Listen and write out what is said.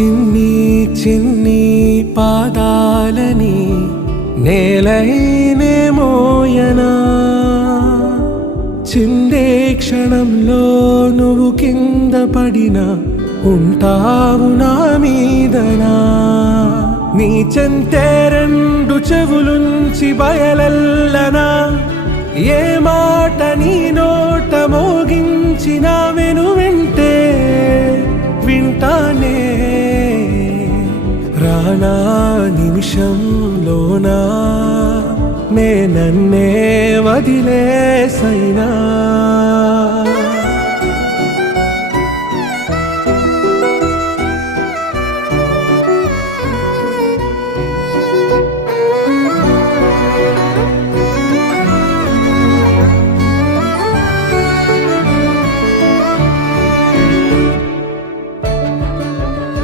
చిన్ని చిన్ని పాదాలని నేలైనే మోయనా, చిందే క్షణంలో నువ్వు కింద పడినా ఉంటావు నా మీదనా. నీ చెంతే రెండు చెవులుంచి బయలెల్లనా, ఏ మాట నీ నోట మోగించిన వెను వింటే వింటానే. రానా నిమిషంలోనా నే నన్నే వదిలేసైనా.